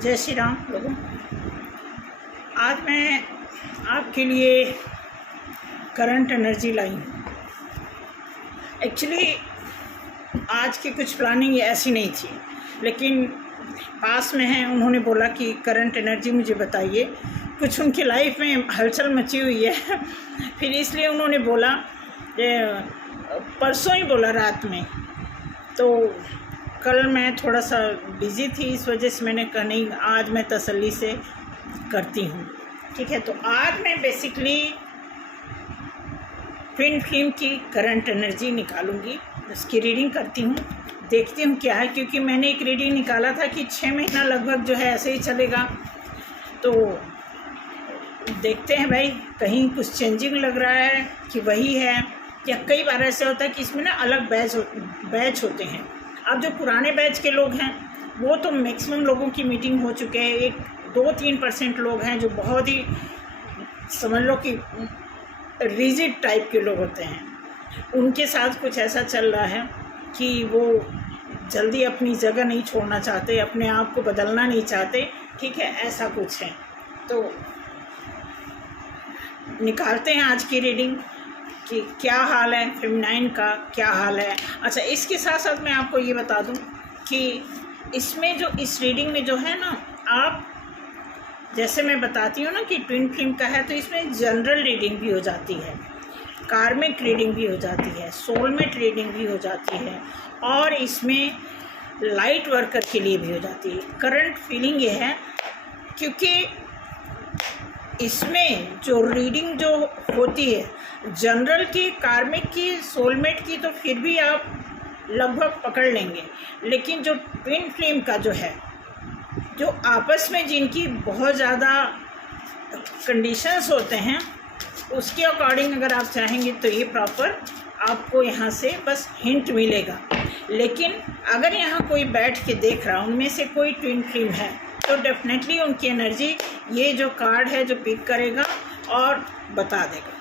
जय श्री राम लोगों। आज मैं आपके लिए करंट एनर्जी लाई हूँ। एक्चुअली आज की कुछ प्लानिंग ऐसी नहीं थी, लेकिन पास में हैं, उन्होंने बोला कि करंट एनर्जी मुझे बताइए। कुछ उनकी लाइफ में हलचल मची हुई है फिर इसलिए उन्होंने बोला, परसों ही बोला रात में। तो कल मैं थोड़ा सा बिज़ी थी, इस वजह से मैंने कहा नहीं, आज मैं तसल्ली से करती हूँ। ठीक है, तो आज मैं बेसिकली ट्विन फ्लेम की करंट एनर्जी निकालूंगी, उसकी रीडिंग करती हूँ, देखती हूँ क्या है। क्योंकि मैंने एक रीडिंग निकाला था कि 6 महीना लगभग जो है ऐसे ही चलेगा। तो देखते हैं भाई, कहीं कुछ चेंजिंग लग रहा है कि वही है, या कई बार ऐसे होता है कि इसमें ना अलग बैच होते हैं। अब जो पुराने बैच के लोग हैं वो तो मैक्सिमम लोगों की मीटिंग हो चुके हैं। 1-2-3% लोग हैं जो बहुत ही समझ लो कि रिजिड टाइप के लोग होते हैं। उनके साथ कुछ ऐसा चल रहा है कि वो जल्दी अपनी जगह नहीं छोड़ना चाहते, अपने आप को बदलना नहीं चाहते। ठीक है, ऐसा कुछ है। तो निकालते हैं आज की रीडिंग कि क्या हाल है, फेमिनाइन का क्या हाल है। अच्छा, इसके साथ साथ मैं आपको ये बता दूं कि इसमें जो इस रीडिंग में जो है ना, आप जैसे मैं बताती हूँ ना कि ट्विन फ्लेम का है, तो इसमें जनरल रीडिंग भी हो जाती है, कार्मिक रीडिंग भी हो जाती है, सोलमेट रीडिंग भी हो जाती है, और इसमें लाइट वर्कर के लिए भी हो जाती है। करंट फीलिंग ये है क्योंकि इसमें जो रीडिंग जो होती है जनरल की, कार्मिक की, सोलमेट की, तो फिर भी आप लगभग पकड़ लेंगे। लेकिन जो ट्विन फ्लेम का जो है, जो आपस में जिनकी बहुत ज़्यादा कंडीशंस होते हैं, उसके अकॉर्डिंग अगर आप चाहेंगे तो ये प्रॉपर आपको यहाँ से बस हिंट मिलेगा। लेकिन अगर यहाँ कोई बैठ के देख रहा, उनमें से कोई ट्विन फ्लेम है, तो डेफिनेटली उनकी एनर्जी ये जो कार्ड है जो पिक करेगा और बता देगा।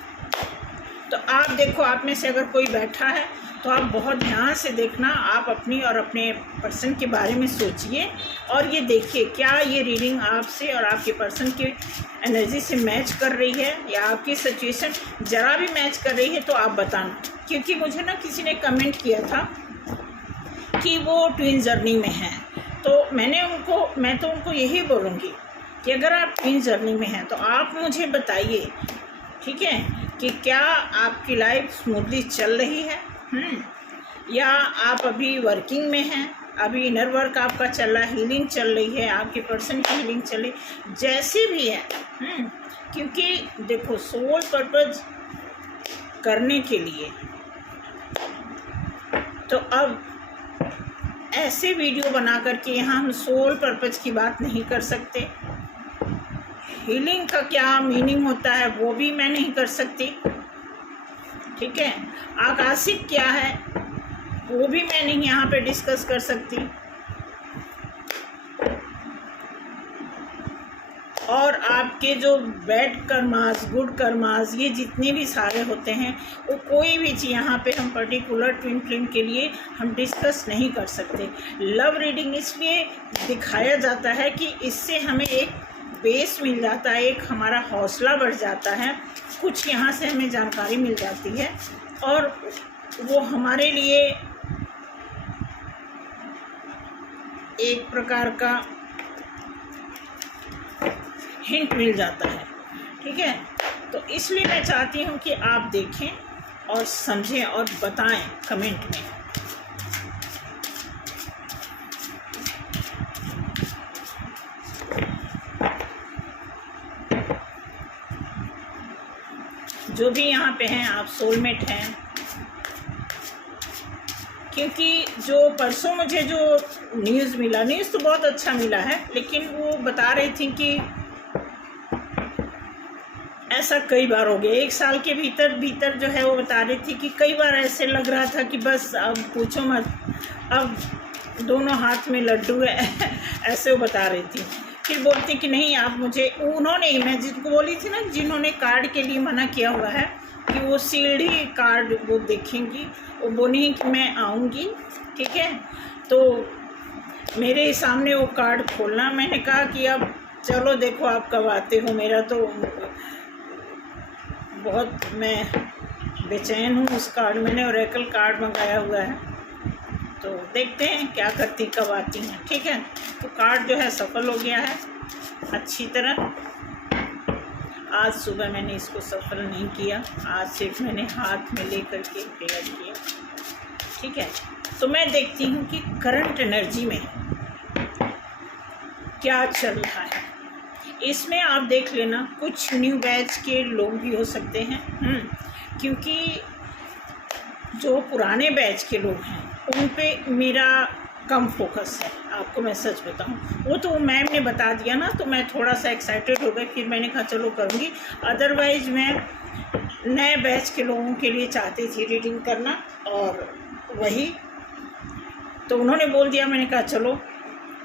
तो आप देखो, आप में से अगर कोई बैठा है तो आप बहुत ध्यान से देखना, आप अपनी और अपने पर्सन के बारे में सोचिए और ये देखिए क्या ये रीडिंग आपसे और आपके पर्सन की एनर्जी से मैच कर रही है, या आपकी सिचुएशन ज़रा भी मैच कर रही है तो आप बताना। क्योंकि मुझे ना किसी ने कमेंट किया था कि वो ट्विन जर्नी में हैं, तो मैं तो उनको यही बोलूँगी कि अगर आप ट्विन जर्नी में हैं तो आप मुझे बताइए, ठीक है, कि क्या आपकी लाइफ स्मूथली चल रही है, या आप अभी वर्किंग में हैं, अभी इनर वर्क आपका चल रहा है, हीलिंग चल रही है, आपके पर्सन की हीलिंग चल रही, जैसे भी है। क्योंकि देखो, सोल पर्पज करने के लिए तो अब ऐसे वीडियो बना करके यहाँ हम सोल पर्पज की बात नहीं कर सकते। हीलिंग का क्या मीनिंग होता है वो भी मैं नहीं कर सकती, ठीक है। आकाशिक क्या है वो भी मैं नहीं यहाँ पे डिस्कस कर सकती। और आपके जो बैड कर्मास, गुड कर्मास, ये जितने भी सारे होते हैं, वो कोई भी चीज़ यहाँ पे हम पर्टिकुलर ट्विन फ्लेम के लिए हम डिस्कस नहीं कर सकते। लव रीडिंग इसलिए दिखाया जाता है कि इससे हमें एक बेस मिल जाता है, एक हमारा हौसला बढ़ जाता है, कुछ यहाँ से हमें जानकारी मिल जाती है और वो हमारे लिए एक प्रकार का हिंट मिल जाता है, ठीक है। तो इसलिए मैं चाहती हूँ कि आप देखें और समझें और बताएं कमेंट में। जो भी यहाँ पे हैं, आप सोलमेट हैं। क्योंकि जो परसों मुझे जो न्यूज़ मिला, न्यूज़ तो बहुत अच्छा मिला है, लेकिन वो बता रही थी कि ऐसा कई बार हो गया, 1 साल के भीतर जो है, वो बता रही थी कि कई बार ऐसे लग रहा था कि बस अब पूछो मत, अब दोनों हाथ में लड्डू है ऐसे वो बता रही थी। फिर बोलती कि नहीं, आप मुझे, उन्होंने, मैं जिनको बोली थी ना, जिन्होंने कार्ड के लिए मना किया हुआ है कि वो सीढ़ी कार्ड वो देखेंगी, वो बोली कि मैं आऊँगी, ठीक है। तो मेरे ही सामने वो कार्ड खोलना। मैंने कहा कि अब चलो देखो आप कब आते हो, मेरा तो बहुत मैं बेचैन हूँ उस कार्ड। मैंने ओरेकल कार्ड मंगाया हुआ है, तो देखते हैं क्या करती कब आती हैं। ठीक है, तो कार्ड जो है सफल हो गया है अच्छी तरह। आज सुबह मैंने इसको सफल नहीं किया, आज सिर्फ मैंने हाथ में ले करके प्रेयर किया। ठीक है, तो मैं देखती हूँ कि करंट एनर्जी में क्या चल रहा है। इसमें आप देख लेना, कुछ न्यू बैच के लोग भी हो सकते हैं, क्योंकि जो पुराने बैच के लोग हैं उन पे मेरा कम फोकस है। आपको मैं सच बताऊं, वो तो मैम ने बता दिया ना, तो मैं थोड़ा सा एक्साइटेड हो गई, फिर मैंने कहा चलो करूँगी। अदरवाइज़ मैं नए बैच के लोगों के लिए चाहती थी रीडिंग करना, और वही तो उन्होंने बोल दिया। मैंने कहा चलो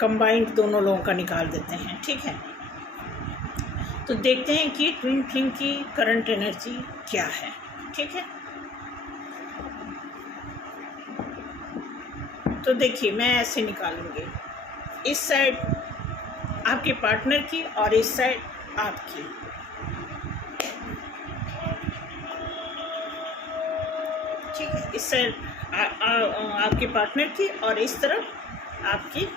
कंबाइंड दोनों लोगों का निकाल देते हैं। ठीक है, तो देखते हैं कि ट्विन फ्लेम की करंट एनर्जी क्या है। ठीक है, तो देखिए मैं ऐसे निकालूंगी, इस साइड आपके पार्टनर की और इस साइड आपकी। ठीक है, इस साइड आपके पार्टनर की और इस तरफ आपकी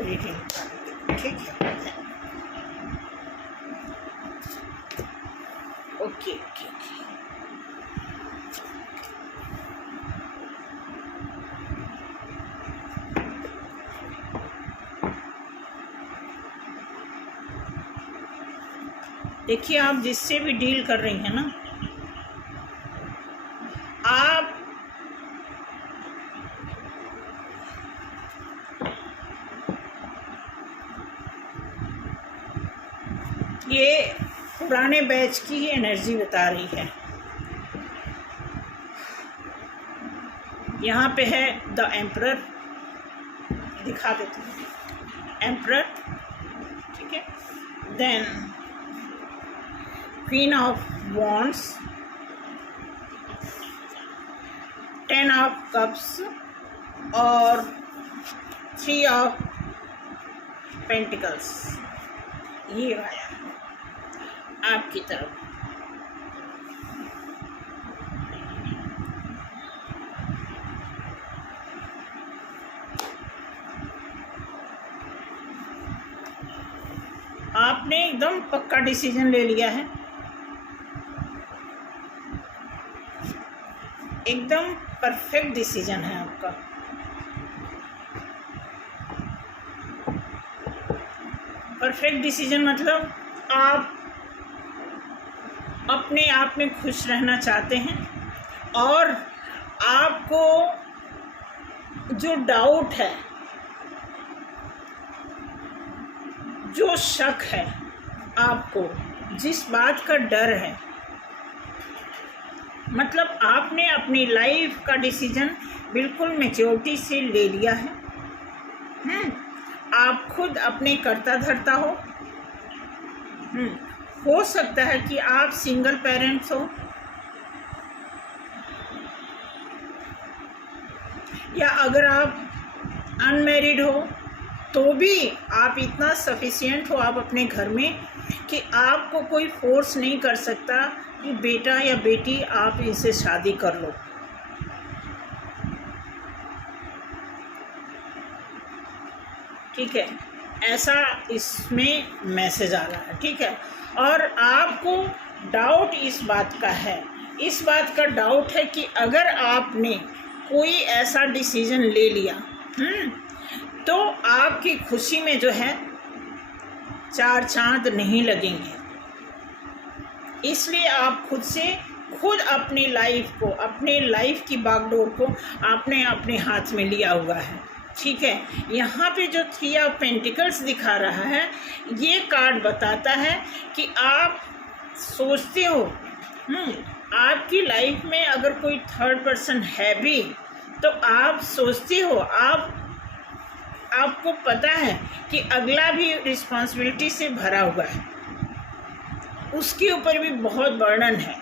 रीडिंग। ठीक है, ओके ओके ओके। देखिए, आप जिससे भी डील कर रही हैं ना, आप ये पुराने बैच की ही एनर्जी बता रही है। यहाँ पे है द एम्परर, दिखा देती हूँ, एम्परर। ठीक है, then queen of wands, 10 of cups और 3 ऑफ पेंटिकल्स। ये आया आपकी तरफ। आपने एकदम पक्का डिसीजन ले लिया है, एकदम परफेक्ट डिसीजन है आपका। परफेक्ट डिसीजन मतलब आप अपने आप में खुश रहना चाहते हैं, और आपको जो डाउट है, जो शक है, आपको जिस बात का डर है, मतलब आपने अपनी लाइफ का डिसीजन बिल्कुल मैच्योरिटी से ले लिया है। आप खुद अपने कर्ता धर्ता हो सकता है कि आप सिंगल पेरेंट्स हो, या अगर आप अनमैरिड हो तो भी आप इतना सफिशिएंट हो आप अपने घर में कि आपको कोई फोर्स नहीं कर सकता कि बेटा या बेटी आप इनसे शादी कर लो। ठीक है, ऐसा इसमें मैसेज आ रहा है। ठीक है, और आपको डाउट इस बात का है, इस बात का डाउट है कि अगर आपने कोई ऐसा डिसीजन ले लिया तो आपकी खुशी में जो है 4 चांद नहीं लगेंगे। इसलिए आप खुद अपनी लाइफ को, अपने लाइफ की बागडोर को आपने अपने हाथ में लिया हुआ है। ठीक है, यहाँ पे जो 3 ऑफ पेंटिकल्स दिखा रहा है, ये कार्ड बताता है कि आप सोचते हो आपकी लाइफ में अगर कोई थर्ड पर्सन है भी, तो आप सोचते हो, आपको पता है कि अगला भी रिस्पॉन्सिबिलिटी से भरा हुआ है, उसके ऊपर भी बहुत बर्डन है।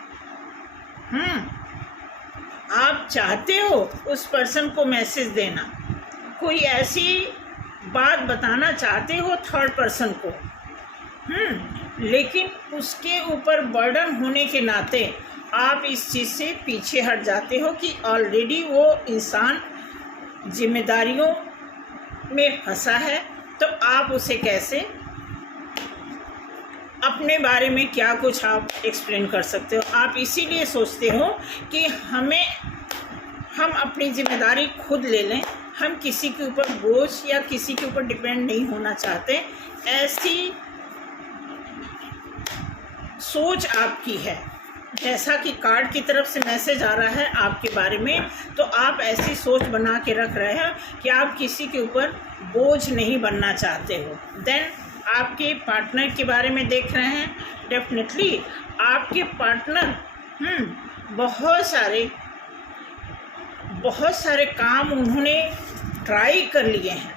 आप चाहते हो उस पर्सन को मैसेज देना, कोई ऐसी बात बताना चाहते हो थर्ड पर्सन को, लेकिन उसके ऊपर बर्डन होने के नाते आप इस चीज़ से पीछे हट जाते हो कि ऑलरेडी वो इंसान जिम्मेदारियों में फंसा है, तो आप उसे कैसे, अपने बारे में क्या कुछ आप एक्सप्लेन कर सकते हो। आप इसीलिए सोचते हो कि हम अपनी जिम्मेदारी खुद ले लें, हम किसी के ऊपर बोझ या किसी के ऊपर डिपेंड नहीं होना चाहते। ऐसी सोच आपकी है। जैसा कि कार्ड की तरफ से मैसेज आ रहा है आपके बारे में, तो आप ऐसी सोच बना के रख रहे हैं कि आप किसी के ऊपर बोझ नहीं बनना चाहते हो। देन आपके पार्टनर के बारे में देख रहे हैं, डेफिनेटली आपके पार्टनर बहुत सारे काम उन्होंने ट्राई कर लिए हैं।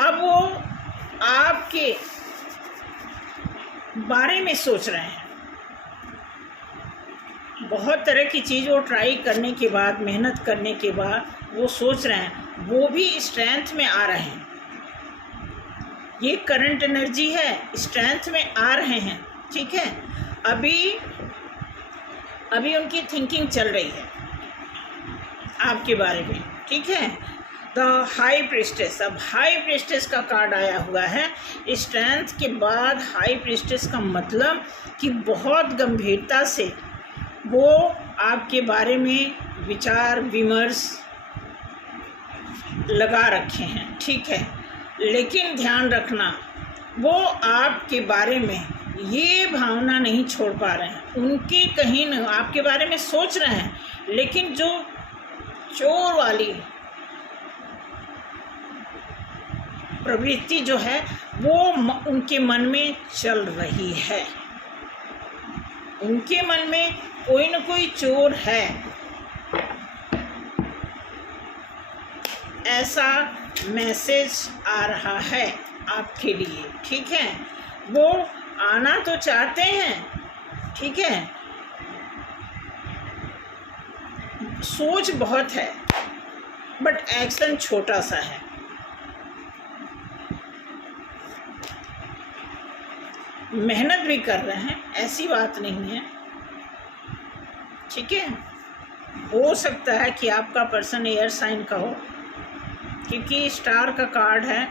अब वो आपके बारे में सोच रहे हैं। बहुत तरह की चीज़ वो ट्राई करने के बाद, मेहनत करने के बाद वो सोच रहे हैं, वो भी स्ट्रेंथ में आ रहे हैं। ये करंट एनर्जी है, स्ट्रेंथ में आ रहे हैं। ठीक है, अभी उनकी थिंकिंग चल रही है आपके बारे में। ठीक है, द हाई प्रीस्टेस। अब हाई प्रीस्टेस का कार्ड आया हुआ है। स्ट्रेंथ के बाद हाई प्रीस्टेस का मतलब कि बहुत गंभीरता से वो आपके बारे में विचार विमर्श लगा रखे हैं। ठीक है, लेकिन ध्यान रखना, वो आपके बारे में ये भावना नहीं छोड़ पा रहे हैं। उनके कहीं न आपके बारे में सोच रहे हैं, लेकिन जो चोर वाली प्रवृत्ति जो है वो उनके मन में चल रही है। उनके मन में कोई न कोई चोर है, ऐसा मैसेज आ रहा है आपके लिए। ठीक है, वो आना तो चाहते हैं। ठीक है, सोच बहुत है बट एक्शन छोटा सा है। मेहनत भी कर रहे हैं, ऐसी बात नहीं है। ठीक है, हो सकता है कि आपका पर्सन एयर साइन का हो, क्योंकि स्टार का कार्ड है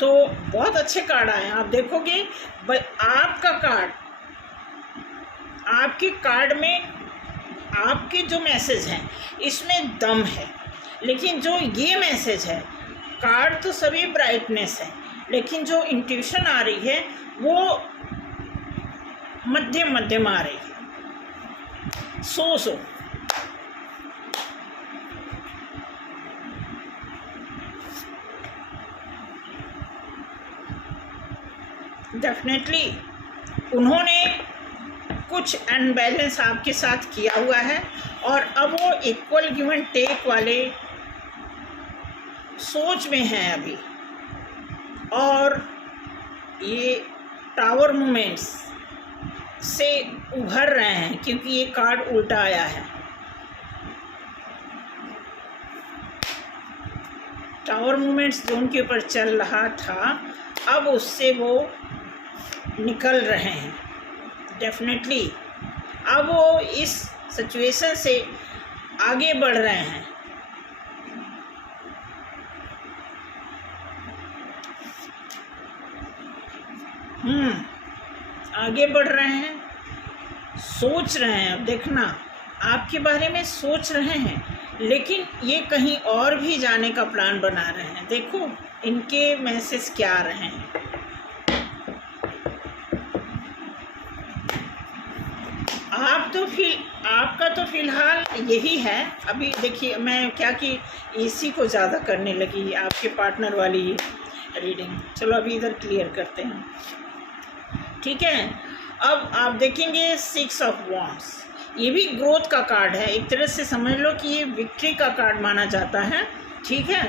तो बहुत अच्छे कार्ड आए हैं। आप देखोगे आपका कार्ड, आपके कार्ड में आपके जो मैसेज हैं इसमें दम है, लेकिन जो ये मैसेज है, कार्ड तो सभी ब्राइटनेस है, लेकिन जो इंट्यूशन आ रही है वो मध्यम मध्यम आ रही है। सो डेफिनेटली उन्होंने कुछ अनबैलेंस आपके साथ किया हुआ है और अब वो इक्वल गिव एंड टेक वाले सोच में हैं अभी। और ये टावर मूवमेंट्स से उभर रहे हैं, क्योंकि ये कार्ड उल्टा आया है। टावर मूवमेंट्स जो उनके ऊपर चल रहा था, अब उससे वो निकल रहे हैं डेफिनेटली। अब वो इस सिचुएशन से आगे बढ़ रहे हैं। आगे बढ़ रहे हैं, सोच रहे हैं। अब देखना, आपके बारे में सोच रहे हैं, लेकिन ये कहीं और भी जाने का प्लान बना रहे हैं। देखो इनके मैसेज क्या आ रहे हैं। आपका तो फिलहाल यही है। अभी देखिए, मैं क्या कि इसी को ज़्यादा करने लगी आपके पार्टनर वाली रीडिंग। चलो अभी इधर क्लियर करते हैं। ठीक है, अब आप देखेंगे 6 ऑफ वॉन्ड्स। ये भी ग्रोथ का कार्ड है, एक तरह से समझ लो कि ये विक्ट्री का कार्ड माना जाता है। ठीक है,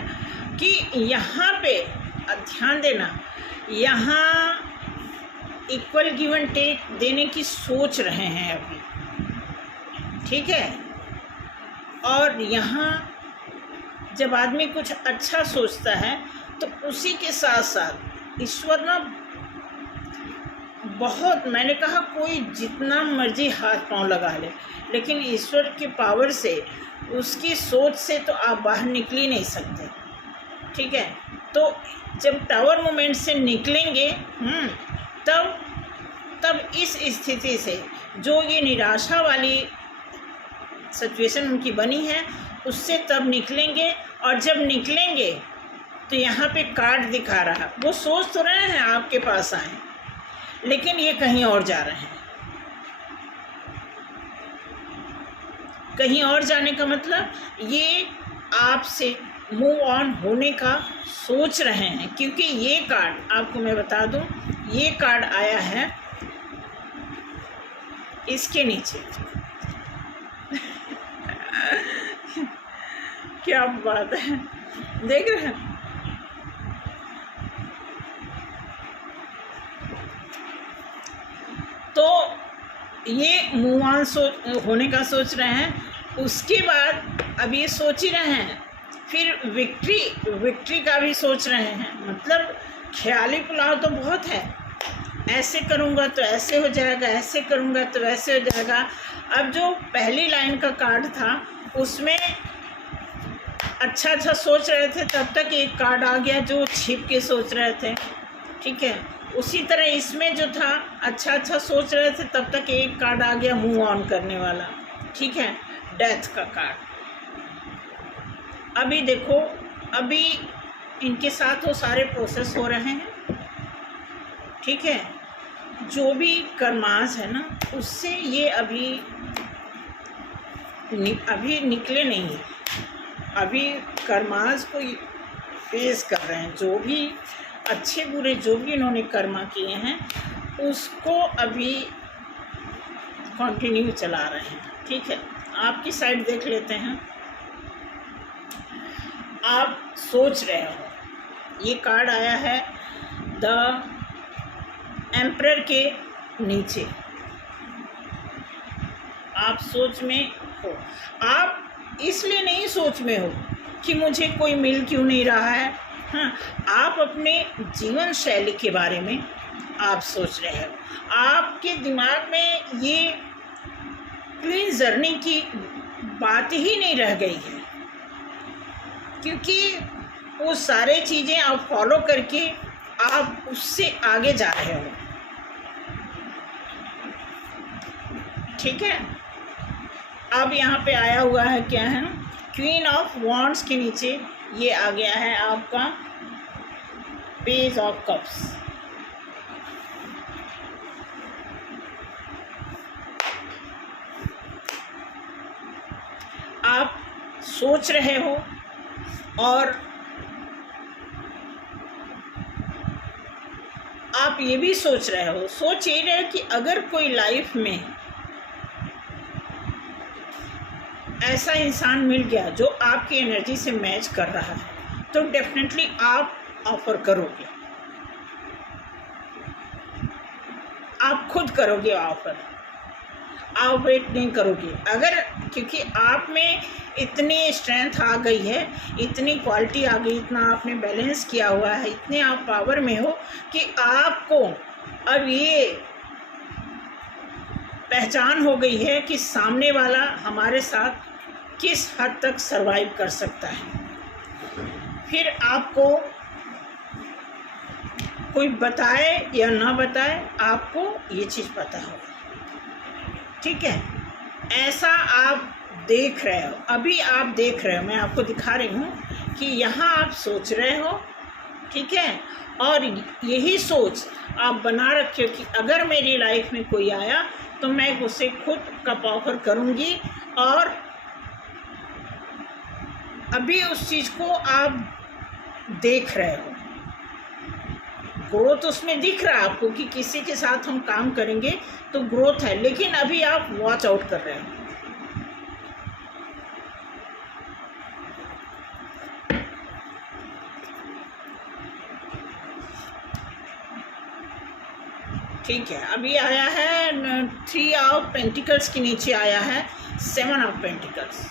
कि यहाँ पे ध्यान देना, यहाँ इक्वल गिव एंड टेक देने की सोच रहे हैं अभी। ठीक है, और यहाँ जब आदमी कुछ अच्छा सोचता है तो उसी के साथ साथ ईश्वर ना बहुत, मैंने कहा कोई जितना मर्जी हाथ पांव लगा ले, लेकिन ईश्वर की पावर से, उसकी सोच से तो आप बाहर निकल ही नहीं सकते। ठीक है, तो जब टावर मोमेंट से निकलेंगे तब इस स्थिति से जो ये निराशा वाली सिचुएशन उनकी बनी है उससे तब निकलेंगे। और जब निकलेंगे तो यहाँ पे कार्ड दिखा रहा, वो सोच तो रहे हैं आपके पास आए, लेकिन ये कहीं और जा रहे हैं। कहीं और जाने का मतलब ये आपसे मूव ऑन होने का सोच रहे हैं, क्योंकि ये कार्ड आपको मैं बता दूं, ये कार्ड आया है इसके नीचे। क्या बात है, देख रहे हैं? तो ये मूव ऑन होने का सोच रहे हैं। उसके बाद अब ये सोच ही रहे हैं, फिर विक्ट्री का भी सोच रहे हैं। मतलब ख्याली पुलाव तो बहुत है, ऐसे करूँगा तो ऐसे हो जाएगा, ऐसे करूँगा तो वैसे हो जाएगा। अब जो पहली लाइन का कार्ड था उसमें अच्छा सोच रहे थे, तब तक एक कार्ड आ गया जो छिप के सोच रहे थे। ठीक है, उसी तरह इसमें जो था अच्छा सोच रहे थे, तब तक एक कार्ड आ गया मूव ऑन करने वाला। ठीक है, डेथ का कार्ड। अभी देखो, अभी इनके साथ वो सारे प्रोसेस हो रहे हैं। ठीक है, जो भी कर्मास है ना, उससे ये अभी निकले नहीं हैं। अभी कर्मास को फेस कर रहे हैं। जो भी अच्छे बुरे जो भी इन्होंने कर्मा किए हैं उसको अभी कंटिन्यू चला रहे हैं। ठीक है, आपकी साइड देख लेते हैं। आप सोच रहे हो, ये कार्ड आया है द एम्परर के नीचे। आप सोच में हो। आप इसलिए नहीं सोच में हो कि मुझे कोई मिल क्यों नहीं रहा है। हाँ, आप अपने जीवन शैली के बारे में आप सोच रहे हो। आपके दिमाग में ये क्लीन जर्नी की बात ही नहीं रह गई है, क्योंकि वो सारे चीज़ें आप फॉलो करके आप उससे आगे जा रहे हो। ठीक है, अब यहाँ पे आया हुआ है क्या है, क्वीन ऑफ वॉन्ड्स के नीचे ये आ गया है आपका पेज ऑफ कप्स। आप सोच रहे हो और आप ये भी सोच रहे हो, सोच ये रहे हो कि अगर कोई लाइफ में ऐसा इंसान मिल गया जो आपकी एनर्जी से मैच कर रहा है, तो डेफिनेटली आप ऑफर करोगे, आप खुद करोगे ऑफर, आप वेट नहीं करोगे। अगर क्योंकि आप में इतनी स्ट्रेंथ आ गई है, इतनी क्वालिटी आ गई, इतना आपने बैलेंस किया हुआ है, इतने आप पावर में हो कि आपको अब ये पहचान हो गई है कि सामने वाला हमारे साथ किस हद तक सरवाइव कर सकता है। फिर आपको कोई बताए या ना बताए, आपको ये चीज़ पता हो। ठीक है, ऐसा आप देख रहे हो, अभी आप देख रहे हो, मैं आपको दिखा रही हूँ कि यहाँ आप सोच रहे हो। ठीक है, और यही सोच आप बना रखे हो कि अगर मेरी लाइफ में कोई आया तो मैं उसे खुद कप ऑफर करूँगी। और अभी उस चीज़ को आप देख रहे हो, ग्रोथ उसमें दिख रहा है आपको कि किसी के साथ हम काम करेंगे तो ग्रोथ है, लेकिन अभी आप वॉच आउट कर रहे हो। ठीक है, अभी आया है 3 ऑफ पेंटिकल्स के नीचे आया है 7 ऑफ पेंटिकल्स।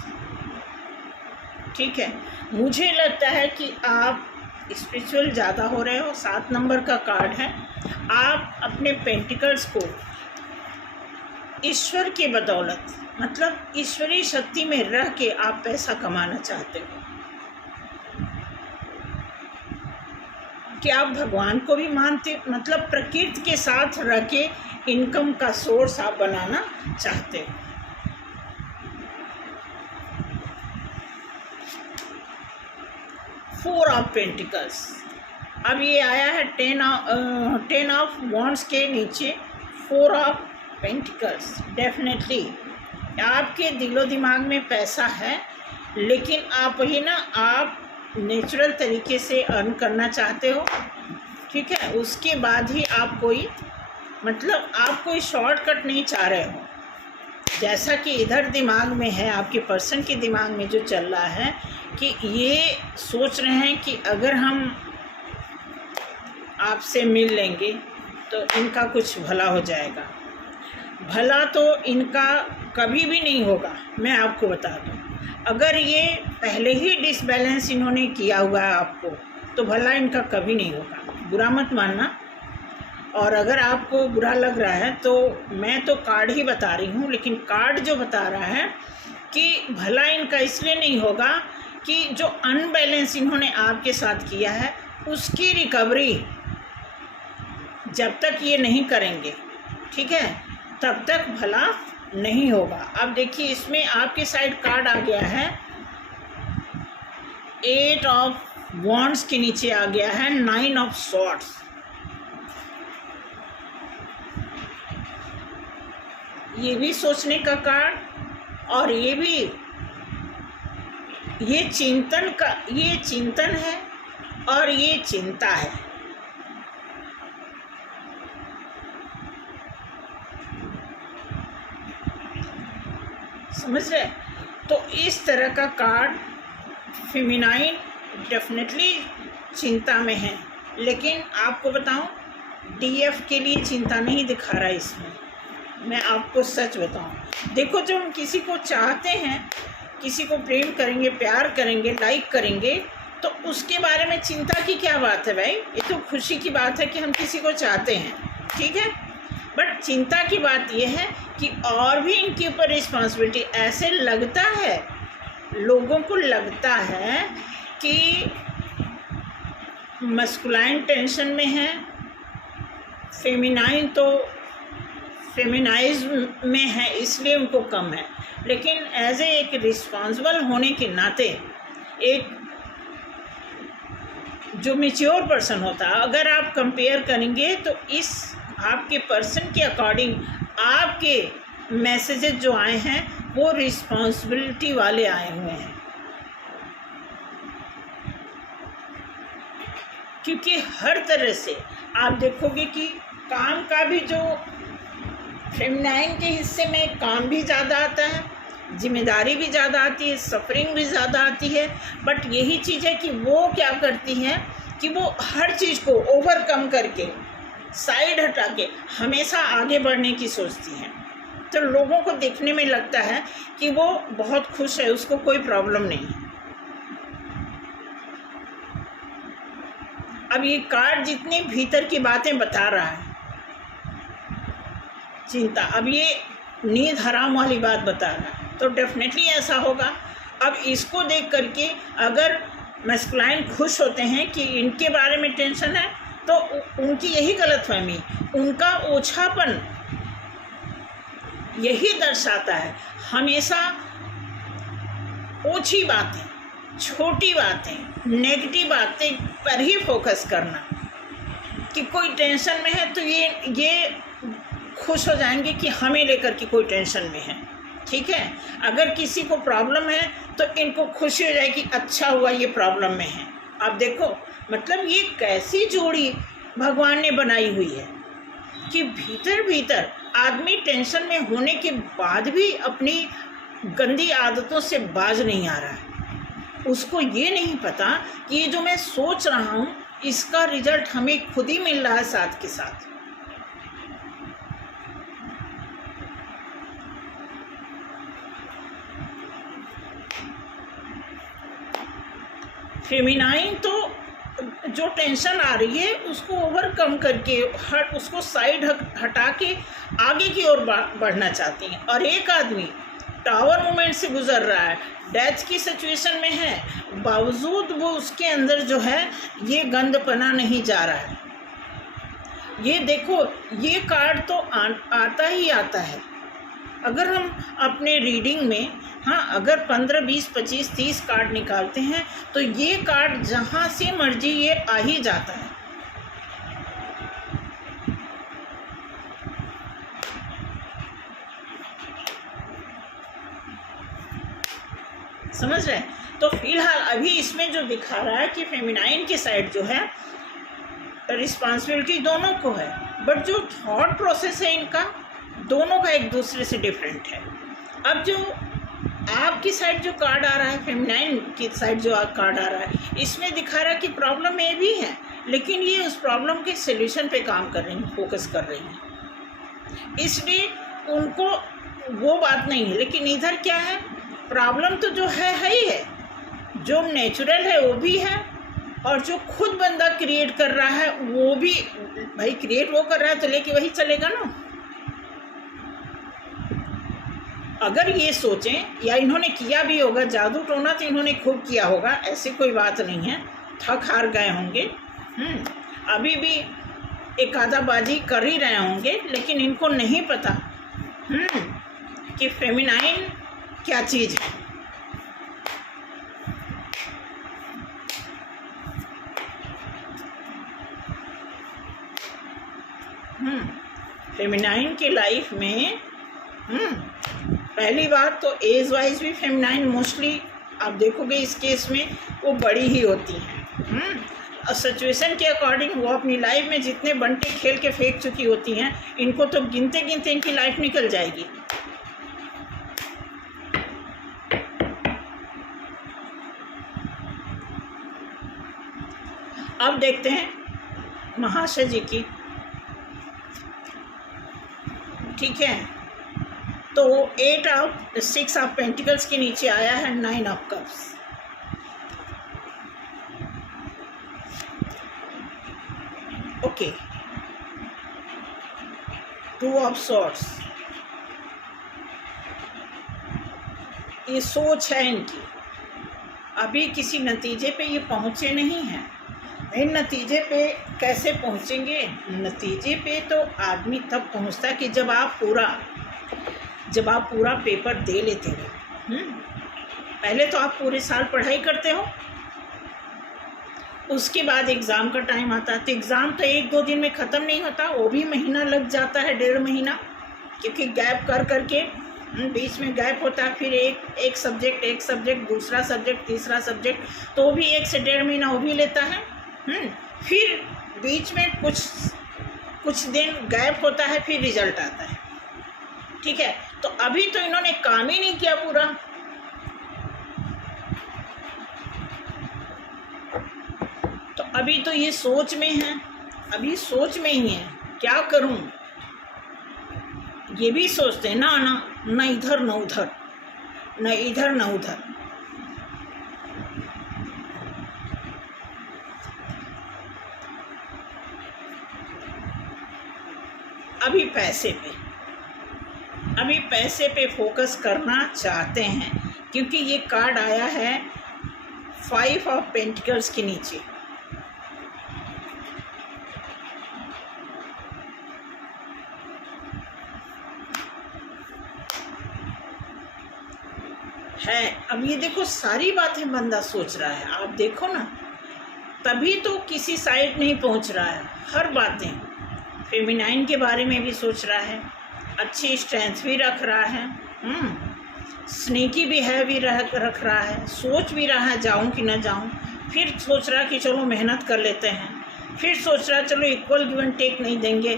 ठीक है, मुझे लगता है कि आप स्पिरिचुअल ज़्यादा हो रहे हो, 7 नंबर का कार्ड है। आप अपने पेंटिकल्स को ईश्वर की बदौलत, मतलब ईश्वरीय शक्ति में रह के आप पैसा कमाना चाहते हो, कि आप भगवान को भी मानते, मतलब प्रकृति के साथ रह के इनकम का सोर्स आप बनाना चाहते हो। फोर ऑफ पेंटिकल्स, अब ये आया है 10 ऑफ वॉन्ड्स के नीचे 4 ऑफ पेंटिकल्स। डेफिनेटली आपके दिलो दिमाग में पैसा है, लेकिन आप ही ना, आप नेचुरल तरीके से अर्न करना चाहते हो, ठीक है। उसके बाद ही आप कोई, मतलब आप कोई शॉर्टकट नहीं चाह रहे हो। जैसा कि इधर दिमाग में है, आपके पर्सन के दिमाग में जो चल रहा है कि ये सोच रहे हैं कि अगर हम आपसे मिल लेंगे तो इनका कुछ भला हो जाएगा। भला तो इनका कभी भी नहीं होगा, मैं आपको बता दूं। अगर ये पहले ही डिसबैलेंस इन्होंने किया हुआ है आपको, तो भला इनका कभी नहीं होगा। बुरा मत मानना, और अगर आपको बुरा लग रहा है तो मैं तो कार्ड ही बता रही हूँ, लेकिन कार्ड जो बता रहा है कि भला इनका इसलिए नहीं होगा कि जो अनबैलेंस इन्होंने आपके साथ किया है उसकी रिकवरी जब तक ये नहीं करेंगे, ठीक है, तब तक भला नहीं होगा। अब देखिए, इसमें आपके साइड कार्ड आ गया है 8 ऑफ वॉन्ड्स के नीचे आ गया है 9 ऑफ सॉर्ड्स। ये भी सोचने का कार्ड, और ये भी, ये चिंतन का, ये चिंतन है और ये चिंता है। समझ रहे? तो इस तरह का कार्ड फेमिनाइन डेफिनेटली चिंता में है, लेकिन आपको बताऊं, डीएफ के लिए चिंता नहीं दिखा रहा इसमें। मैं आपको सच बताऊं, देखो, जब हम किसी को चाहते हैं, किसी को प्रेम करेंगे, प्यार करेंगे, लाइक करेंगे, तो उसके बारे में चिंता की क्या बात है भाई? ये तो खुशी की बात है कि हम किसी को चाहते हैं, ठीक है। बट चिंता की बात यह है कि और भी इनके ऊपर रिस्पॉन्सिबिलिटी, ऐसे लगता है, लोगों को लगता है कि मस्कुलाइन टेंशन में है, फेमिनाइन तो फेमिनाइज्म में है, इसलिए उनको कम है। लेकिन एज ए एक रिस्पॉन्सिबल होने के नाते, एक जो मैच्योर पर्सन होता है, अगर आप कंपेयर करेंगे तो इस आपके पर्सन के अकॉर्डिंग आपके मैसेजेस जो आए हैं वो रिस्पॉन्सिबिलिटी वाले आए हुए हैं, क्योंकि हर तरह से आप देखोगे कि काम का भी, जो फेमिनाइन के हिस्से में काम भी ज़्यादा आता है, जिम्मेदारी भी ज़्यादा आती है, सफरिंग भी ज़्यादा आती है। बट यही चीज़ है कि वो क्या करती हैं कि वो हर चीज़ को ओवरकम करके, साइड हटा के हमेशा आगे बढ़ने की सोचती हैं। तो लोगों को देखने में लगता है कि वो बहुत खुश है, उसको कोई प्रॉब्लम नहीं है। अब ये कार्ड जितनी भीतर की बातें बता रहा है, चिंता, अब ये नींद हराम वाली बात बता रहा है, तो डेफिनेटली ऐसा होगा। अब इसको देख करके अगर मैस्कुलाइन खुश होते हैं कि इनके बारे में टेंशन है, तो उनकी यही गलतफहमी, उनका ओछापन यही दर्शाता है। हमेशा ओछी बातें, छोटी बातें, नेगेटिव बातें पर ही फोकस करना, कि कोई टेंशन में है तो ये खुश हो जाएंगे कि हमें लेकर के कोई टेंशन में है, ठीक है। अगर किसी को प्रॉब्लम है तो इनको खुशी हो जाएगी, अच्छा हुआ ये प्रॉब्लम में है। अब देखो, मतलब ये कैसी जोड़ी भगवान ने बनाई हुई है कि भीतर भीतर आदमी टेंशन में होने के बाद भी अपनी गंदी आदतों से बाज नहीं आ रहा है। उसको ये नहीं पता कि ये जो मैं सोच रहा हूँ इसका रिजल्ट हमें खुद ही मिल रहा है साथ के साथ। फेमिनाइन तो जो टेंशन आ रही है उसको ओवरकम करके उसको साइड हटा के आगे की ओर बढ़ना चाहती हैं। और एक आदमी टावर मूवमेंट से गुजर रहा है, डेथ की सिचुएशन में है, बावजूद वो उसके अंदर जो है ये गंदपना नहीं जा रहा है। ये देखो, ये कार्ड तो आता ही आता है। अगर हम अपने रीडिंग में अगर 15, 20, 25, 30 कार्ड निकालते हैं तो ये कार्ड जहाँ से मर्जी ये आ ही जाता है। समझ रहे हैं? तो फिलहाल अभी इसमें जो दिखा रहा है कि फेमिनाइन की साइड जो है रिस्पॉन्सिबिलिटी दोनों को है, बट जो थॉट प्रोसेस है इनका दोनों का एक दूसरे से डिफरेंट है। अब जो आपकी साइड जो कार्ड आ रहा है, फेमिनाइन की साइड जो कार्ड आ रहा है, इसमें दिखा रहा है कि प्रॉब्लम ये भी है, लेकिन ये उस प्रॉब्लम के सल्यूशन पे काम कर रही हैं, फोकस कर रही हैं, इसलिए उनको वो बात नहीं है। लेकिन इधर क्या है, प्रॉब्लम तो जो है ही है, जो नेचुरल है वो भी है, और जो खुद बंदा क्रिएट कर रहा है वो भी, भाई क्रिएट वो कर रहा है तो लेके वही चलेगा ना। अगर ये सोचें, या इन्होंने किया भी होगा, जादू टोना तो इन्होंने खूब किया होगा, ऐसी कोई बात नहीं है, थक हार गए होंगे, अभी भी एक आधा बाजी कर ही रहे होंगे, लेकिन इनको नहीं पता कि फेमिनाइन क्या चीज़ है। फेमिनाइन की लाइफ में पहली बात तो एज वाइज भी फेमिनाइन मोस्टली आप देखोगे इस केस में वो बड़ी ही होती हैं। और सिचुएशन के अकॉर्डिंग वो अपनी लाइफ में जितने बंटे खेल के फेंक चुकी होती हैं, इनको तो गिनते गिनते इनकी लाइफ निकल जाएगी। अब देखते हैं महाशय जी की, ठीक है। तो 6 ऑफ पेंटिकल्स के नीचे आया है 9 of cups. Okay, 2 of swords. ये सोच है इनकी, अभी किसी नतीजे पे ये पहुंचे नहीं हैं। इन नतीजे पे कैसे पहुंचेंगे? नतीजे पे तो आदमी तब पहुंचता है कि जब आप पूरा पेपर दे लेते हो। पहले तो आप पूरे साल पढ़ाई करते हो, उसके बाद एग्ज़ाम का टाइम आता है, तो एग्ज़ाम तो 1-2 दिन में ख़त्म नहीं होता, वो भी महीना लग जाता है, 1.5 महीना, क्योंकि गैप कर के बीच में गैप होता है, फिर एक सब्जेक्ट, दूसरा सब्जेक्ट, तीसरा सब्जेक्ट, तो वो भी 1 से 1.5 महीना वो भी लेता है। फिर बीच में कुछ दिन गैप होता है, फिर रिजल्ट आता है, ठीक है। तो अभी तो इन्होंने काम ही नहीं किया पूरा। तो अभी तो ये सोच में है, अभी सोच में ही है, क्या करूं। ये भी सोचते हैं ना इधर ना उधर, न इधर न उधर। अभी पैसे पे फोकस करना चाहते हैं, क्योंकि ये कार्ड आया है 5 ऑफ पेंटिकल्स के नीचे। है, अब ये देखो सारी बातें बंदा सोच रहा है, आप देखो ना, तभी तो किसी साइड नहीं पहुंच रहा है। हर बातें फेमिनाइन के बारे में भी सोच रहा है, अच्छी स्ट्रेंथ भी रख रहा है, स्नेकी भी है भी रख रहा है, सोच भी रहा है जाऊं कि ना जाऊं, फिर सोच रहा कि चलो मेहनत कर लेते हैं, फिर सोच रहा चलो इक्वल गिव एंड टेक नहीं देंगे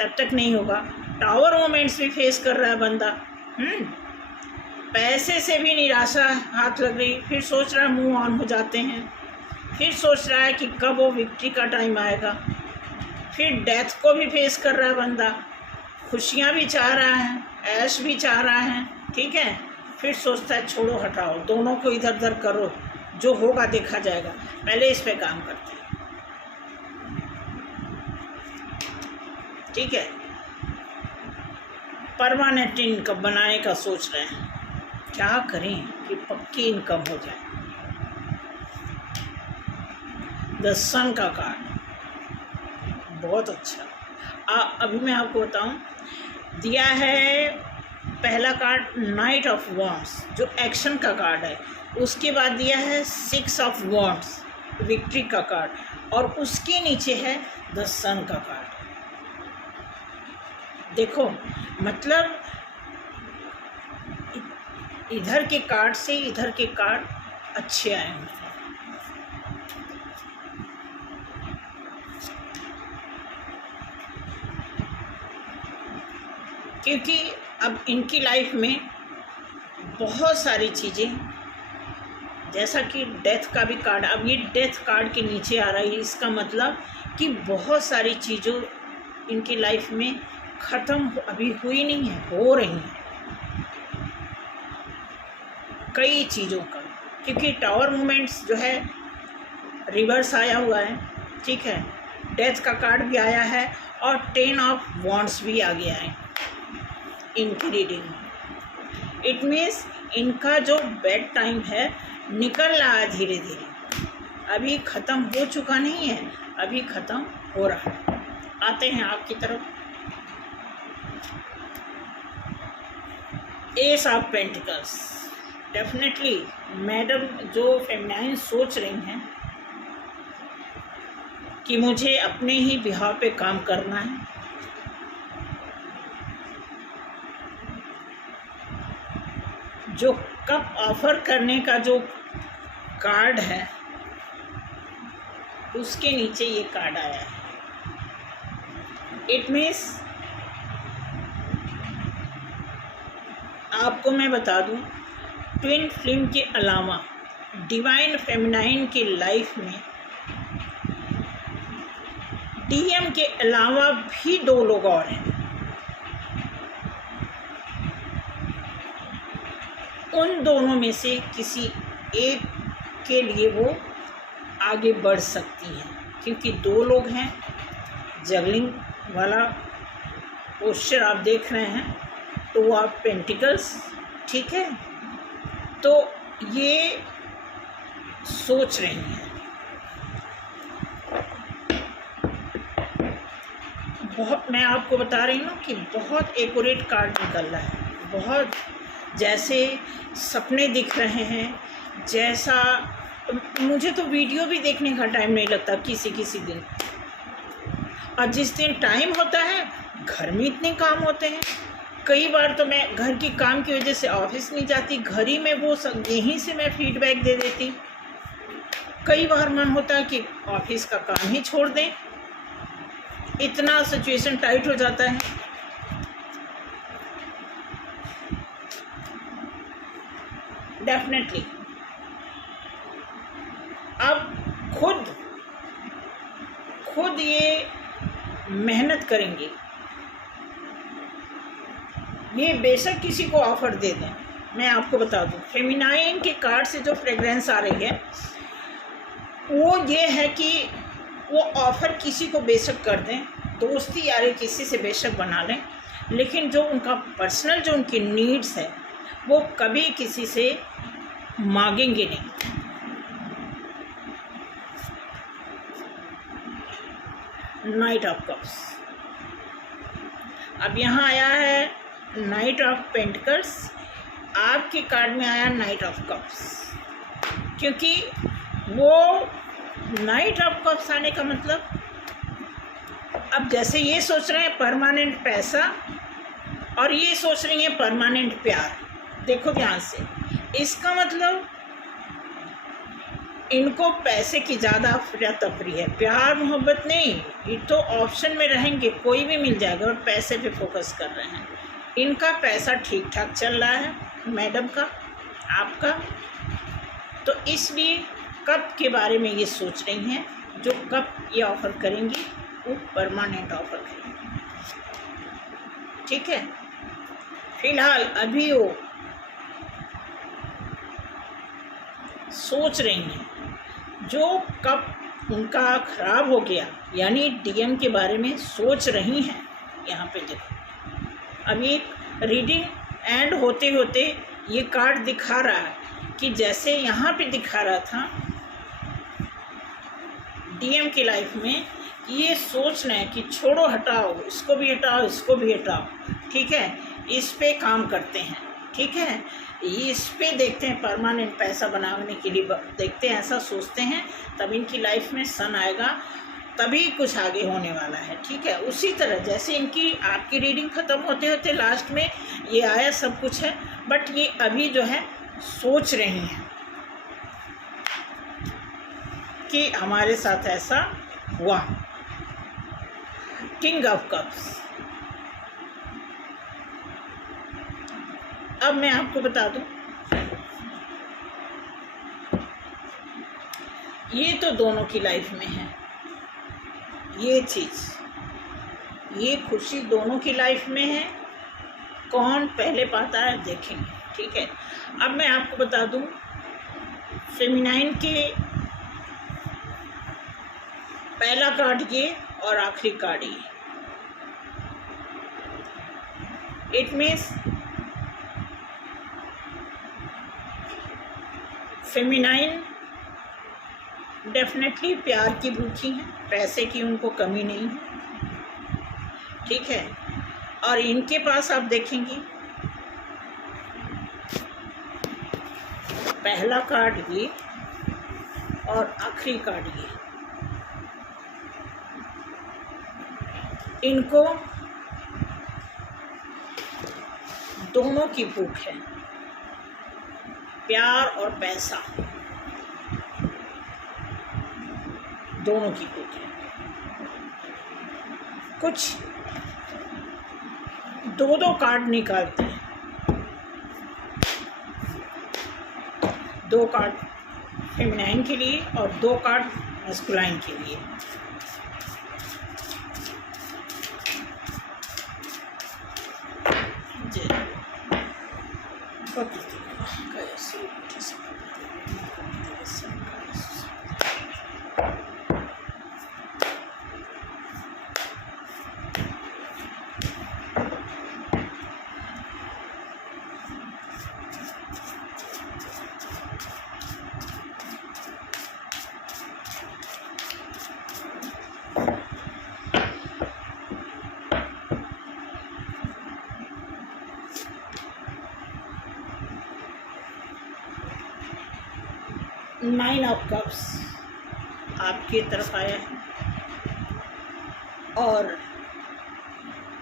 तब तक नहीं होगा। टावर मोमेंट्स भी फेस कर रहा है बंदा, पैसे से भी निराशा हाथ लग रही, फिर सोच रहा है मूव ऑन हो जाते हैं, फिर सोच रहा है कि कब वो विक्ट्री का टाइम आएगा, फिर डेथ को भी फेस कर रहा है बंदा, खुशियाँ भी चाह रहा है, ऐश भी चाह रहा है, ठीक है, फिर सोचता है छोड़ो हटाओ, दोनों को इधर उधर करो, जो होगा देखा जाएगा, पहले इस पे काम करते हैं। ठीक है, परमानेंट इनकम बनाने का सोच रहे हैं। क्या करें कि पक्की इनकम हो जाए। द सन का कार्ड बहुत अच्छा। अभी मैं आपको बताऊं, दिया है पहला कार्ड नाइट ऑफ वॉन्ड्स जो एक्शन का कार्ड है, उसके बाद दिया है 6 ऑफ वॉन्ड्स विक्ट्री का कार्ड, और उसके नीचे है द सन का कार्ड। देखो मतलब इधर के कार्ड से इधर के कार्ड अच्छे आए हैं। क्योंकि अब इनकी लाइफ में बहुत सारी चीज़ें, जैसा कि डेथ का भी कार्ड, अब ये डेथ कार्ड के नीचे आ रहा है, इसका मतलब कि बहुत सारी चीज़ों इनकी लाइफ में ख़त्म अभी हुई नहीं है, हो रही हैं कई चीज़ों का। क्योंकि टावर मूवमेंट्स जो है रिवर्स आया हुआ है, ठीक है, डेथ का कार्ड भी आया है और 10 ऑफ वॉन्ड्स भी आ गया है इनकी रीडिंग में। इट मीन्स इनका जो बेड टाइम है निकल रहा है धीरे धीरे, अभी ख़त्म हो चुका नहीं है, अभी ख़त्म हो रहा है। आते हैं आपकी तरफ, S of pentacles. Definitely madam जो फेमिनाइन सोच रही हैं कि मुझे अपने ही बिहाव पे काम करना है, जो कप ऑफर करने का जो कार्ड है उसके नीचे ये कार्ड आया है। इट मीन्स आपको मैं बता दूं, ट्विन फ्लेम के अलावा डिवाइन फेमिनाइन की लाइफ में डीएम के अलावा भी 2 लोग और हैं। उन दोनों में से किसी एक के लिए वो आगे बढ़ सकती हैं, क्योंकि 2 लोग हैं। जगलिंग वाला पोस्चर आप देख रहे हैं, तो वो आप पेंटिकल्स, ठीक है, तो ये सोच रही हैं। बहुत, मैं आपको बता रही हूँ कि बहुत एक्यूरेट कार्ड निकल रहा है, बहुत जैसे सपने दिख रहे हैं, जैसा मुझे तो वीडियो भी देखने का टाइम नहीं लगता किसी किसी दिन, और जिस दिन टाइम होता है घर में इतने काम होते हैं। कई बार तो मैं घर की काम की वजह से ऑफिस नहीं जाती, घर ही में वो सब यहीं से मैं फीडबैक दे देती। कई बार मन होता है कि ऑफिस का काम ही छोड़ दें, इतना सिचुएशन टाइट हो जाता है। डेफिनेटली अब खुद ये मेहनत करेंगे, ये बेशक किसी को ऑफ़र दे दें। मैं आपको बता दूं, फेमिनाइन के कार्ड से जो फ्रेग्रेंस आ रही है वो ये है कि वो ऑफ़र किसी को बेशक कर दें, दोस्ती यारी किसी से बेशक बना लें, लेकिन जो उनका पर्सनल जो उनकी नीड्स है वो कभी किसी से मांगेंगे नहीं। नाइट ऑफ कप्स, अब यहाँ आया है नाइट ऑफ पेंटिकल्स, आपके कार्ड में आया नाइट ऑफ कप्स, क्योंकि वो नाइट ऑफ कप्स आने का मतलब अब जैसे ये सोच रहे हैं परमानेंट पैसा और ये सोच रही हैं परमानेंट प्यार। देखो ध्यान से, इसका मतलब इनको पैसे की ज़्यादा अफरा तफरी है, प्यार मोहब्बत नहीं। ये तो ऑप्शन में रहेंगे, कोई भी मिल जाएगा, और पैसे पे फोकस कर रहे हैं। इनका पैसा ठीक ठाक चल रहा है मैडम का, आपका, तो इसलिए कब के बारे में ये सोच रही हैं, जो कब ये ऑफ़र करेंगी वो परमानेंट ऑफ़र करेंगी, ठीक है। फिलहाल अभी वो सोच रही हैं, जो कब उनका ख़राब हो गया, यानी डीएम के बारे में सोच रही हैं, यहाँ पे देखो, अभी रीडिंग एंड होते होते ये कार्ड दिखा रहा है कि जैसे यहाँ पे दिखा रहा था डीएम की लाइफ में, ये सोच रहे हैं कि छोड़ो, हटाओ, इसको भी हटाओ, इसको भी हटाओ, ठीक है, इस पे काम करते हैं, ठीक है, इस पे देखते हैं परमानेंट पैसा बनाने के लिए देखते हैं, ऐसा सोचते हैं, तब इनकी लाइफ में सन आएगा, तभी कुछ आगे होने वाला है, ठीक है। उसी तरह जैसे इनकी आपकी रीडिंग ख़त्म होते होते लास्ट में ये आया, सब कुछ है, बट ये अभी जो है सोच रही हैं कि हमारे साथ ऐसा हुआ। King of cups. अब मैं आपको बता दूं, ये तो दोनों की लाइफ में है, ये चीज़, ये खुशी दोनों की लाइफ में है। कौन पहले पाता है देखेंगे, ठीक है। अब मैं आपको बता दूं, फेमिनाइन के पहला कार्ड ये और आखिरी कार्ड ये, इट मीन्स फेमिनाइन डेफिनेटली प्यार की भूखी है, पैसे की उनको कमी नहीं है, ठीक है। और इनके पास आप देखेंगे पहला कार्ड ये और आखिरी कार्ड ये, इनको दोनों की भूख है, प्यार और पैसा दोनों की भूख है। कुछ दो दो कार्ड निकालते हैं, दो कार्ड फेमिनाइन के लिए और दो कार्ड मैस्कुलाइन के लिए। नाइन ऑफ कप्स आपकी तरफ आया है और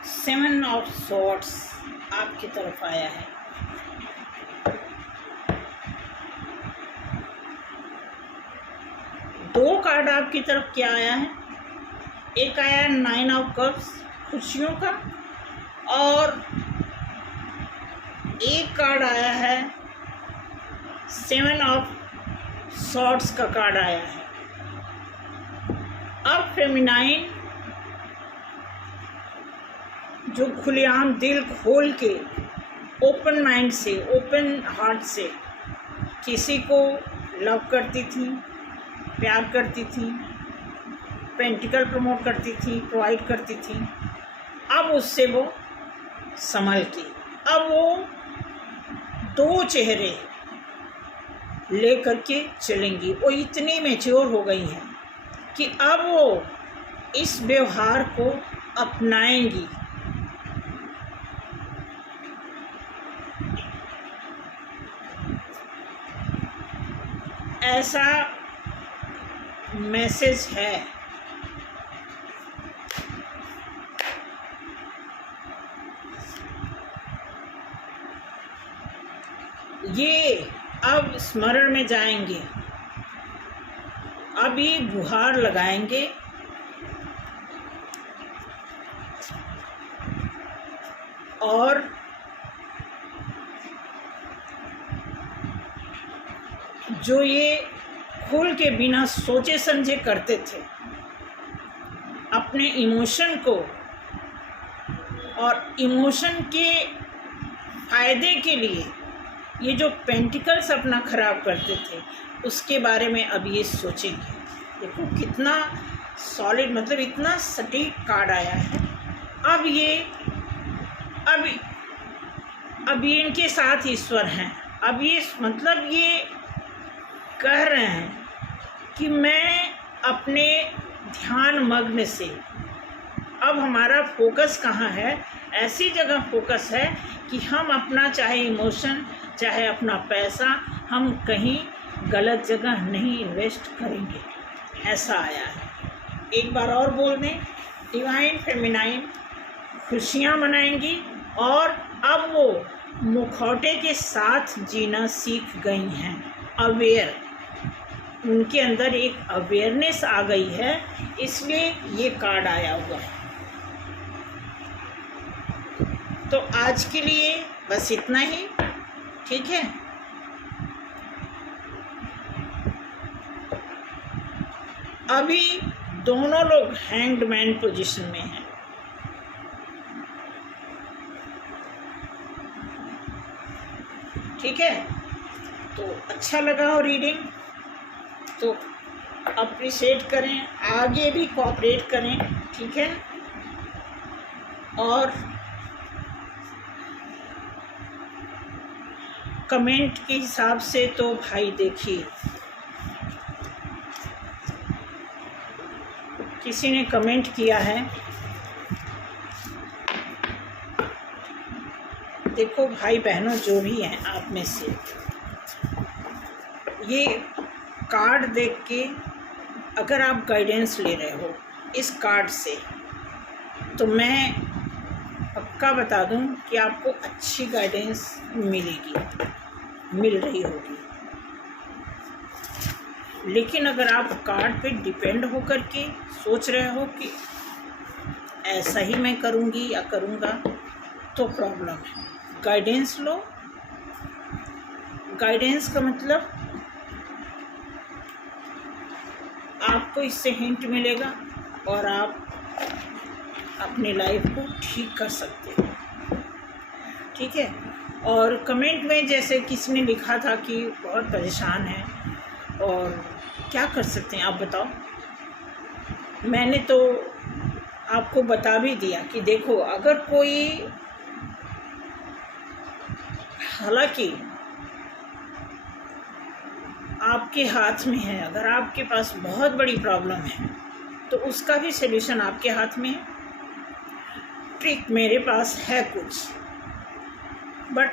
सेवन ऑफ सॉर्ड्स आपकी तरफ आया है। दो कार्ड आपकी तरफ क्या आया है, एक आया है नाइन ऑफ कप्स खुशियों का, और एक कार्ड आया है सेवन ऑफ सॉर्ड्स का कार्ड आया है। अब फेमिनाइन जो खुलेआम दिल खोल के ओपन माइंड से, ओपन हार्ट से किसी को लव करती थी, प्यार करती थी, पेंटिकल प्रमोट करती थी, प्रोवाइड करती थी, अब उससे वो संभल के, अब वो दो चेहरे ले करके चलेंगी। वो इतनी मैच्योर हो गई हैं कि अब वो इस व्यवहार को अपनाएंगी। ऐसा मैसेज है। ये अब स्मरण में जाएंगे, अब ये गुहार लगाएंगे और जो ये खुल के बिना सोचे समझे करते थे, अपने इमोशन को और इमोशन के फायदे के लिए ये जो पेंटिकल्स अपना ख़राब करते थे, उसके बारे में अब ये सोचेंगे। देखो कितना सॉलिड, मतलब इतना सटीक कार्ड आया है अब ये अब ये इनके साथ ईश्वर हैं। अब ये मतलब ये कह रहे हैं कि मैं अपने ध्यान मग्न से, अब हमारा फोकस कहाँ है, ऐसी जगह फोकस है कि हम अपना चाहे इमोशन चाहे अपना पैसा हम कहीं गलत जगह नहीं इन्वेस्ट करेंगे, ऐसा आया है। एक बार और बोल दें, डिवाइन फेमिनाइन खुशियाँ मनाएंगी और अब वो मुखौटे के साथ जीना सीख गई हैं। अवेयर, उनके अंदर एक अवेयरनेस आ गई है, इसलिए ये कार्ड आया हुआ है। तो आज के लिए बस इतना ही, ठीक है। अभी दोनों लोग हैंग्ड मैन पोजीशन में हैं। ठीक है, तो अच्छा लगा हो रीडिंग तो अप्रिशिएट करें, आगे भी कोऑपरेट करें, ठीक है। और कमेंट के हिसाब से तो भाई देखिए, किसी ने कमेंट किया है, देखो भाई बहनों जो भी हैं आप में से, ये कार्ड देख के अगर आप गाइडेंस ले रहे हो इस कार्ड से, तो मैं पक्का बता दूं कि आपको अच्छी गाइडेंस मिल रही होगी। लेकिन अगर आप कार्ड पे डिपेंड होकर के सोच रहे हो कि ऐसा ही मैं करूँगी या करूँगा, तो प्रॉब्लम है। गाइडेंस लो, गाइडेंस का मतलब आपको इससे हिंट मिलेगा और आप अपनी लाइफ को ठीक कर सकते हो, ठीक है। और कमेंट में जैसे किसी ने लिखा था कि बहुत परेशान है और क्या कर सकते हैं आप बताओ, मैंने तो आपको बता भी दिया कि देखो, अगर कोई, हालांकि आपके हाथ में है, अगर आपके पास बहुत बड़ी प्रॉब्लम है तो उसका भी सलूशन आपके हाथ में है। ट्रिक मेरे पास है कुछ, बट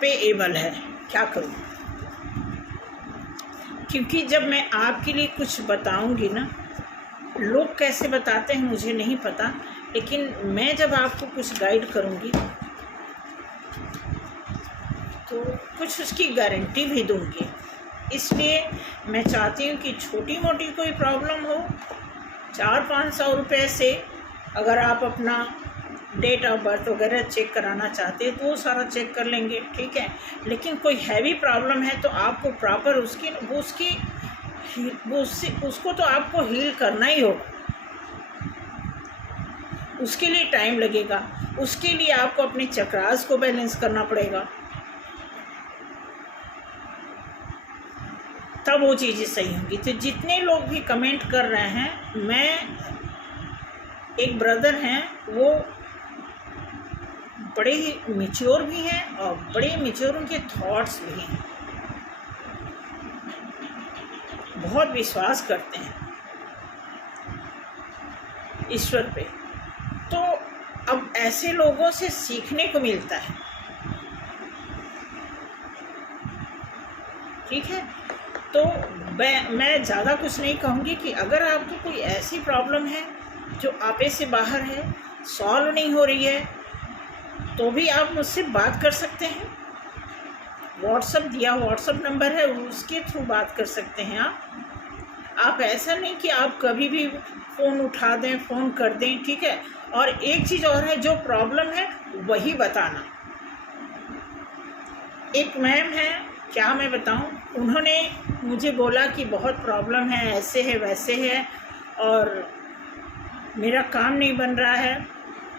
पेएबल है, क्या करूँ, क्योंकि जब मैं आपके लिए कुछ बताऊंगी ना, लोग कैसे बताते हैं मुझे नहीं पता, लेकिन मैं जब आपको कुछ गाइड करूंगी तो कुछ उसकी गारंटी भी दूंगी। इसलिए मैं चाहती हूँ कि छोटी मोटी कोई प्रॉब्लम हो, 400-500 रुपये से अगर आप अपना डेट ऑफ बर्थ वगैरह चेक कराना चाहते हैं तो वो सारा चेक कर लेंगे, ठीक है। लेकिन कोई हैवी प्रॉब्लम है तो आपको प्रॉपर उसको तो आपको हील करना ही होगा, उसके लिए टाइम लगेगा, उसके लिए आपको अपने चक्रास को बैलेंस करना पड़ेगा, तब वो चीज़ें सही होंगी। तो जितने लोग भी कमेंट कर रहे हैं, मैं एक ब्रदर हैं, वो बड़े ही मैच्योर भी हैं और बड़े मैच्योर उनके थॉट्स भी हैं, बहुत विश्वास करते हैं ईश्वर पे। तो अब ऐसे लोगों से सीखने को मिलता है, ठीक है। तो मैं ज़्यादा कुछ नहीं कहूँगी कि अगर आपको कोई ऐसी प्रॉब्लम है जो आपे से बाहर है, सॉल्व नहीं हो रही है, तो भी आप मुझसे बात कर सकते हैं। व्हाट्सअप दिया, व्हाट्सअप नंबर है, उसके थ्रू बात कर सकते हैं आप ऐसा नहीं कि आप कभी भी फ़ोन उठा दें, फ़ोन कर दें, ठीक है। और एक चीज़ और है, जो प्रॉब्लम है वही बताना। एक मैम है, क्या मैं बताऊं, उन्होंने मुझे बोला कि बहुत प्रॉब्लम है, ऐसे है वैसे है और मेरा काम नहीं बन रहा है।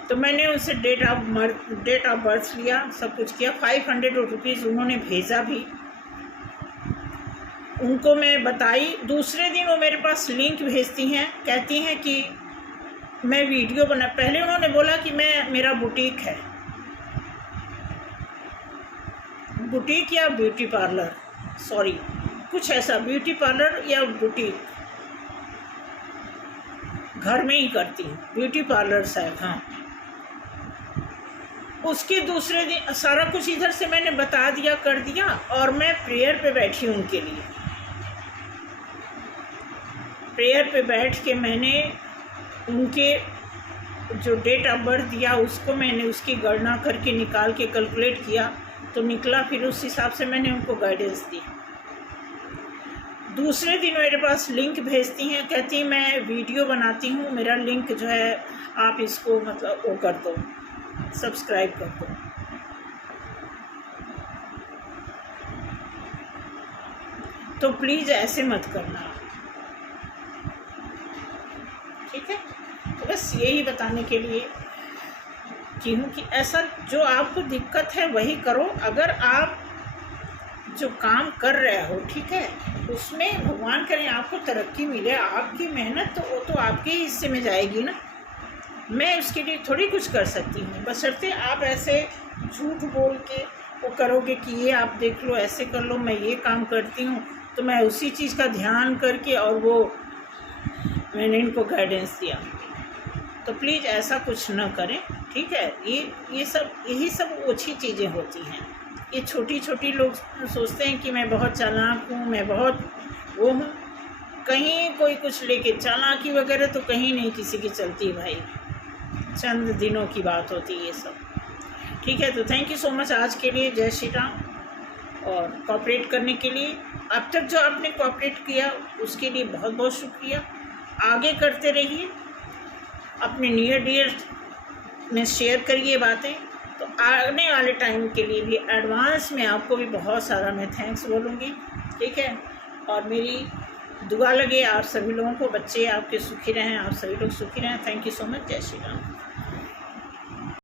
तो मैंने उनसे डेट ऑफ बर्थ लिया, सब कुछ किया, 500 रुपीज़ उन्होंने भेजा भी, उनको मैं बताई। दूसरे दिन वो मेरे पास लिंक भेजती हैं, कहती हैं कि मैं वीडियो बना, पहले उन्होंने बोला कि मेरा बुटीक है, बुटीक या ब्यूटी पार्लर, सॉरी कुछ ऐसा, ब्यूटी पार्लर या बुटीक, घर में ही करती हूँ ब्यूटी पार्लर शायद, हाँ। उसके दूसरे दिन सारा कुछ इधर से मैंने बता दिया, कर दिया, और मैं प्रेयर पे बैठी उनके लिए। प्रेयर पे बैठ के मैंने उनके जो डेट ऑफ बर्थ दिया उसको मैंने उसकी गणना करके निकाल के कैलकुलेट किया, तो निकला, फिर उस हिसाब से मैंने उनको गाइडेंस दी। दूसरे दिन मेरे पास लिंक भेजती हैं, कहती हैं मैं वीडियो बनाती हूँ, मेरा लिंक जो है आप इसको मतलब वो कर दो, सब्सक्राइब कर दो। तो प्लीज़ ऐसे मत करना, ठीक है। तो बस यही बताने के लिए की हूँ कि ऐसा जो आपको दिक्कत है वही करो। अगर आप जो काम कर रहे हो, ठीक है, उसमें भगवान करें आपको तरक्की मिले, आपकी मेहनत तो वो तो आपके ही हिस्से में जाएगी ना। मैं उसके लिए थोड़ी कुछ कर सकती हूँ, बशर्ते आप ऐसे झूठ बोल के वो करोगे कि ये आप देख लो, ऐसे कर लो, मैं ये काम करती हूँ, तो मैं उसी चीज़ का ध्यान करके और वो मैंने इनको गाइडेंस दिया। तो प्लीज़ ऐसा कुछ न करें, ठीक है। यही सब ओछी चीज़ें होती हैं। ये छोटी छोटी लोग सोचते हैं कि मैं बहुत चालाक हूँ, मैं बहुत वो हूँ, कहीं कोई कुछ लेके चालाकी वगैरह तो कहीं नहीं किसी की चलती भाई, चंद दिनों की बात होती है ये सब, ठीक है। तो थैंक यू सो मच आज के लिए, जय श्री राम, और कोऑपरेट करने के लिए। अब तक जो आपने कोऑपरेट किया उसके लिए बहुत बहुत शुक्रिया। आगे करते रहिए, अपने नियर डियर में शेयर करिए बातें, तो आने वाले टाइम के लिए भी एडवांस में आपको भी बहुत सारा मैं थैंक्स बोलूँगी, ठीक है। और मेरी दुआ लगे आप सभी लोगों को, बच्चे आपके सुखी रहें, आप सभी लोग सुखी रहें। थैंक यू सो मच, जय श्री राम।